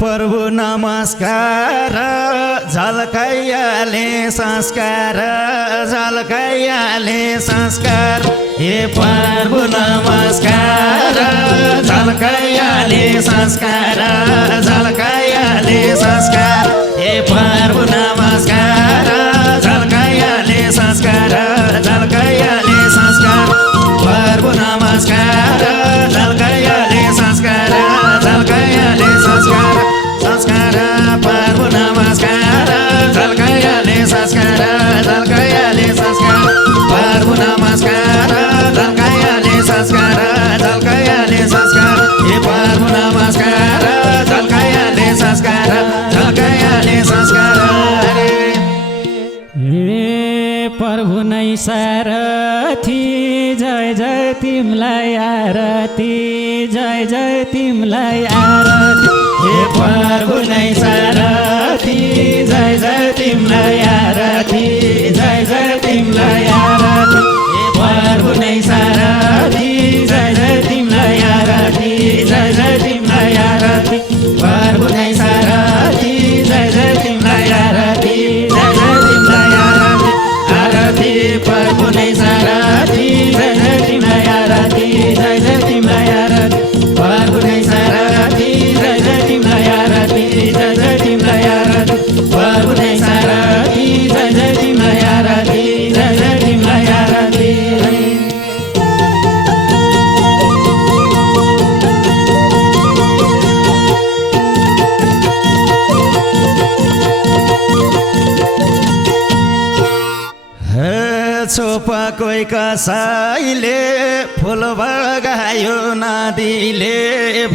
प्रभु नमस्कार झल्काइहाले संस्कार झल्काइहाले संस्कार हे प्रभु नमस्कार झल्काइहाले संस्कार झल्काइहाले संस्कार हे प्रभु नमस्कार झल्काइहाले संस्कार झल्काइहाले संस्कार प्रभु नमस्कार झल्काइहाले संस्कार झल्काइहाले संस्कार संस्कार प्रभु नमस्कार झल्काइहाले संस्कार झल्काइहाले संस्कार प्रभु नमस्कार झल्काइहाले संस्कार झल्काइहाले संस्कार हे प्रभु नमस्कार झल्काइहाले संस्कार झल्काइहाले संस्कार हे प्रभु नै सारथी जय जय तिमलाई आरती जय जय तिमलाई आरती हे प्रभु नै सारथी जय जय तिमलाई आरती जय जय तिमलाई आरती हे प्रभु नै सारथी जय जय तिमलाई आरती जय जय तिमलाई आरती प्रभु नै सारथी जय जय तिमलाई आरती जय जय तिमलाई आरती आरती प्रभु नै सारथी जय जय तिमलाई आरती जय जय तिमलाई आरती प्रभु नै सारथी जय जय तिमलाई आरती जय जय तिमलाई आरती प्रभु नै सारथी जय जय तिमलाई आरती जय जय तिमलाई आरती छोपा कोही कसैले फुल बगायो नदीले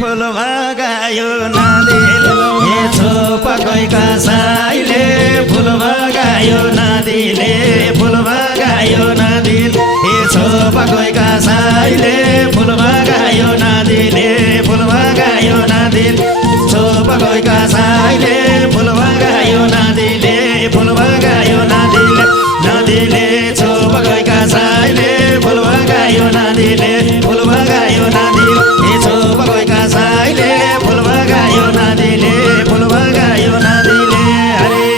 फुल बगायो नदीले हे छोपा कोही कसैले फुल बगायो नदीले फुल बगायो नदीले हे छोपा कोही कसैले फुल बगायो नदीले फुल बगायो नदीले छोपा कोही कसैले फुल बगायो नदीले फुल बगायो नदीले नदीले छोपा कोही कसैले फुल बगायो नदीले फुल बगायो नदीले हे छोपा कोही कसैले फुल बगायो नदीले फुल बगायो नदीले हरे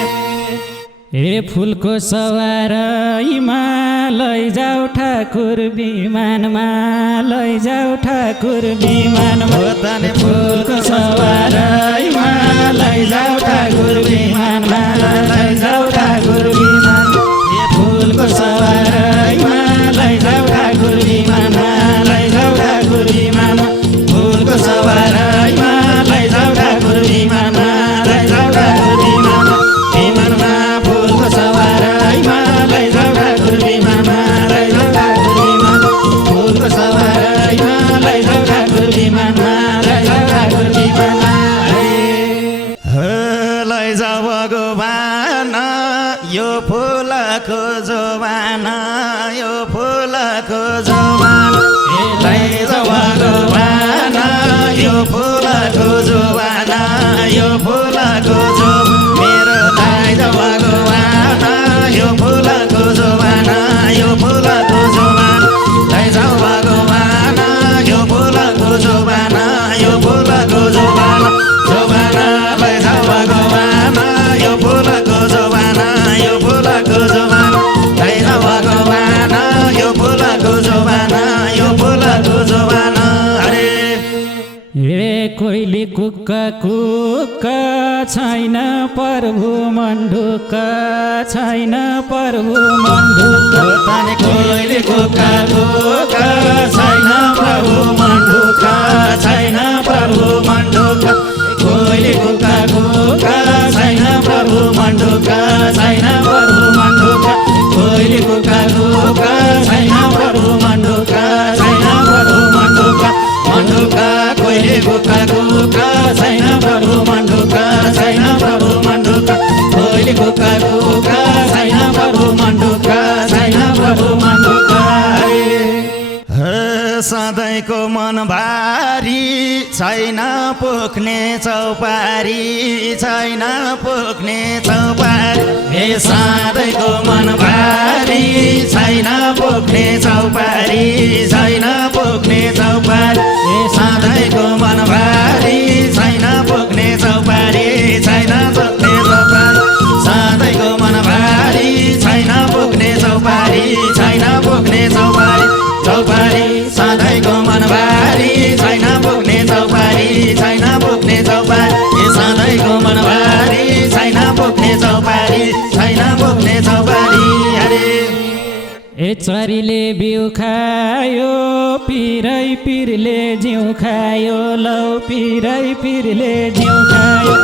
हे फुलको सवारीमा लैजाऊ ठाकुर विमानमा लैजाऊ ठाकुर विमानमा ताने फुलको सवारीमा लैजाऊ ठाकुर विमानमा लैजाऊ ठाकुर विमानमा फुलको सवारीमा लैजाऊ ठाकुर विमानमा लैजाऊ ठाकुर विमानमा फुलको सवारीमा लैजाऊ ठाकुर विमानमा लैजाऊ ठाकुर विमानमा विमानमा फुलको सवारीमा लैजाऊ ठाकुर विमानमा लैजाऊ ठाकुर विमानमा फुलको सवारीमा लैजाऊ ठाकुर विमानमा लैजाऊ ठाकुर विमानमा लैजाऊ भगवान यो फुलको जोबाना यो फुलको जोबाना लैजाऊ भगवान यो फुलको जोबाना यो फुलको जो मेरो लैजाऊ भगवान यो फुलको जोबाना यो फुलको जोबाना लैजाऊ भगवान यो फुलको जोबाना यो फुलको जोबाना जोबाना लैजाऊ भगवान यो फुलको जोबाना यो फुलको जोबाना लैजाऊ भगवान यो फुलको जोबाना यो फुलको जोबाना हरे हे कोइली कुक्का कुक्का छैन प्रभु मन्डुक छैन प्रभु मन्डुक ताने कोइली कुक्का कुक्का छैन प्रभु मन्डुक छैन प्रभु मन्डुक कोइली कुक्का कुक्का छैन प्रभु मन्डुक छैन प्रभु मन्डुक कोइली कुक्का कुक्का छैन प्रभु मन्डुक छैन प्रभु मन्डुक मन्डुक कोइली कुक्का कुक्का छैन प्रभु मन्डुक छैन प्रभु मन्डुक कोइली कुक्का कुक्का छैन प्रभु मन्डुक छैन प्रभु मन्डुक सधैँको मन भारी छैन पुग्ने चौपारी छैन पुग्ने चौपारी हे सधैँको मन भारी छैन पुग्ने चौपारी छैन पुग्ने चौपारी हे सधैँको मन भारी छैन पुग्ने चौपारी चरीले बिउ खायो पिरै पिरले जिउ खायो लौ पिरै पिरले जिउ खायो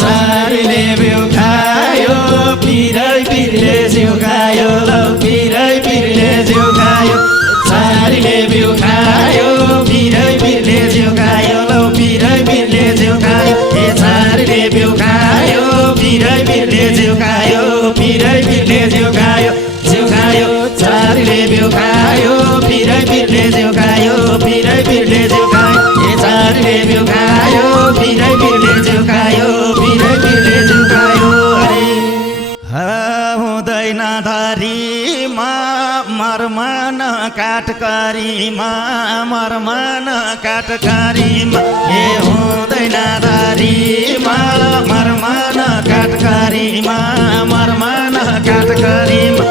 चरीले बिउ खायो पिरै पिरले जिउ खायो लौ पिरै पिरले जिउ खायो चरीले बिउ खायो पिरै पिरले जिउ खायो लौ पिरै पिरले जिउ खायो चरीले बिउ खायो पिरै पिरले जिउ खायो पिरै पिरले जिउ खायो जिउ खायो चरीले बिउ खायो पिरै पिरले जिउ खायो पिरै पिरले जिउ खायो चरीले बिउ खायो पिरै पिरले जिउ खायो पिरै पिरले जिउ खायो हुँदैन धरीमा मर्मन काटकरीमा मर्मन काटकरीमा हुँदैन धरीमा मर्मन काटकरीमा मर्मन काटकरीमा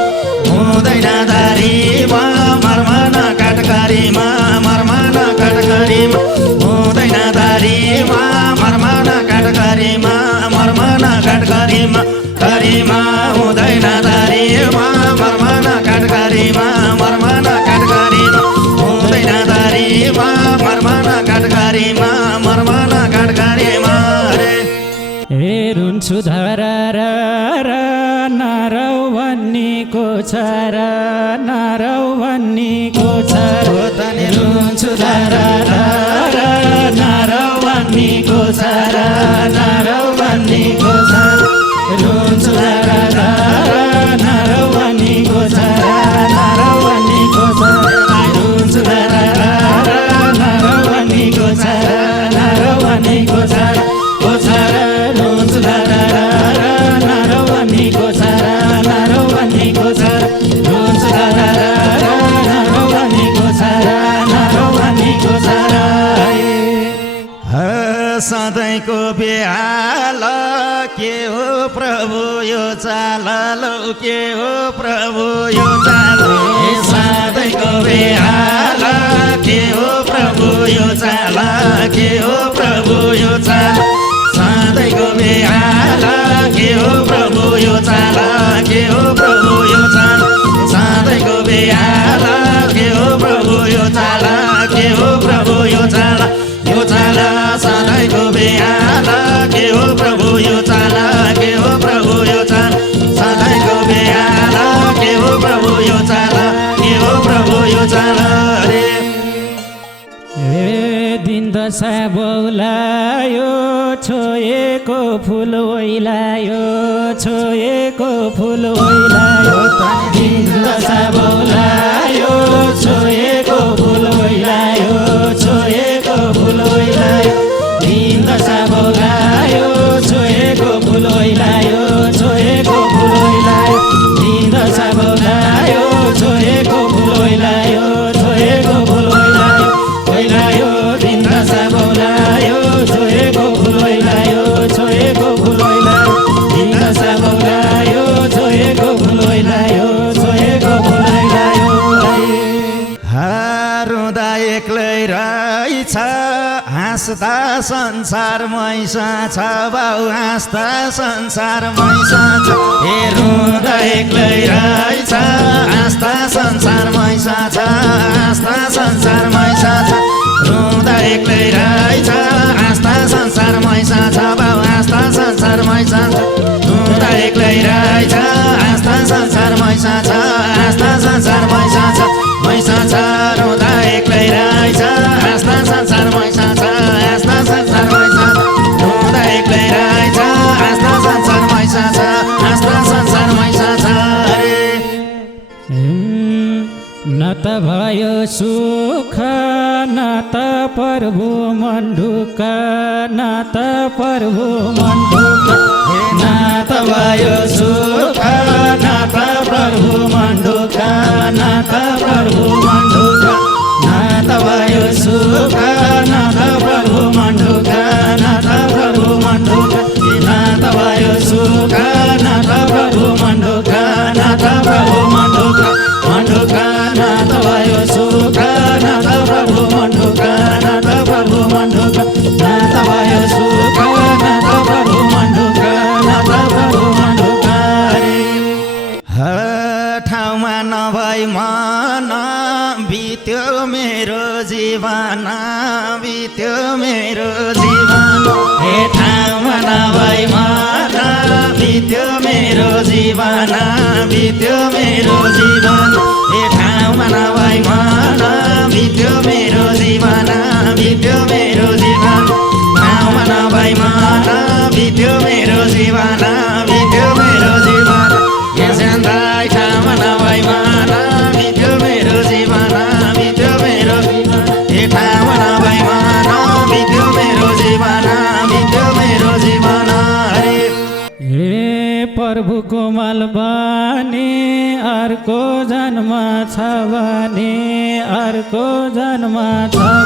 हुँदैन धरीमा मर्मन काटकरीमा मर्मन काटकरीमा हुँदैन धरीमा मर्मन काटकरीमा मर्मन काटकरीमा करीमा हुँदैन धरीमा मर्मन काटकरीमा मर्मन काटकरीमा हुँदैन धरीमा मर्मन काटकरीमा मर्मन काटकरीमा रुन्छु धरारा नारौ भन्नेको छ र नारौ भन्नेको छ रुन्छु धरारा नारौ भन्नेको छ र नारौ भन्नेको छ रुन्छु धरारा नारौ भन्नेको छ नारौ भन्नेको छ रुन्छु धरारा नारौ भन्नेको छ नारौ भन्नेको छ रुन्छु धरारा नारौ भन्नेको छ नारौ भन्नेको छ रुन्छु धरारा नारौ भन्नेको छ नारौ भन्नेको छ सधैँको बेहाल के हो प्रभु यो चाल लौ के हो प्रभु यो चाल सधैँको बेहाल के हो प्रभु यो चाल के हो प्रभु यो चाल सधैँको बेहाल के हो प्रभु यो चाल के हो प्रभु यो चाल सधैँको बेहाल के हो प्रभु यो चाल के हो प्रभु यो चाल सधैँको बेहाल के हो प्रभु यो चाल के हो प्रभु यो चाल सधैँको बेहाल के हो प्रभु यो चाल के हो प्रभु यो चाल दिन दशा बौलायो छोएको फुल ओइलायो छोएको फुल ओइलायो दिन दशा बौलायो छोएको फुल ओइलायो छोएको फुल ओइलायो दिन दशा बौलायो छोएको फुल ओइलायो छोएको फुल ओइलायो दिन दशा बौलायो छोएको फुल ओइलायो छोएको फुल ओइलायो ओइलायो दिन दशा बौलायो छोएको फुल ओइलायो छोएको फुल ओइलायो दिन दशा बौलायो छोएको फुल ओइलायो छोएको फुल ओइलायो रुँदा एक्लै रहेछ हाँस्दा संसार मैसा छ बाउ हाँस्दा संसार मैसा छ रुँदा एक्लै रहेछ हाँस्दा संसार मैसा छ हाँस्दा संसार मैसा छ रुँदा एक्लै रहेछ हाँस्दा संसार मैसा छ बाउ हाँस्दा संसार मैसा छ रुँदा एक्लै रहेछ हाँस्दा संसार मैसा छ हाँस्दा संसार मैसा छ मैसा छ रुँदा एक्लै रहेछ हाँस्दा संसार मैसा छ हाँस्दा संसार मैसा छ रुँदा एक्लै रहेछ हाँस्दा संसार मैसा छ हाँस्दा संसार मैसा छ न त भयो सुख न त प्रभु मन ढुक्क न त प्रभु मन ढुक्क न त भयो सुख न त प्रभु मन ढुक्क न त प्रभु मन ढुक्क न त भयो सुख न त प्रभु मन ढुक्क न त प्रभु मन ढुक्क न त भयो सुख न त प्रभु मन ढुक्क न त प्रभु मन ढुक्क न त भयो सुख न त प्रभु मन ढुक्क न त प्रभु मन ढुक्क न त भयो सुख न त प्रभु मन ढुक्क न त प्रभु मन ढुक्क ठाउँमा नभई बित्यो मेरो जीवन ए ठाउँमा नभई मन बित्यो मेरो जीवन बित्यो मेरो जीवन ठाउँमा नभई मन बित्यो मेरो जीवन बित्यो मेरो जीवन यसन्दाई ठाउँमा नभई मन बित्यो मेरो जीवन बित्यो मेरो जीवन ए ठाउँमा नभई मन बित्यो मेरो जीवन बित्यो मेरो जीवन हरे हे प्रभुको मलबानी अर्को जन्म छ भने अर्को जन्म छ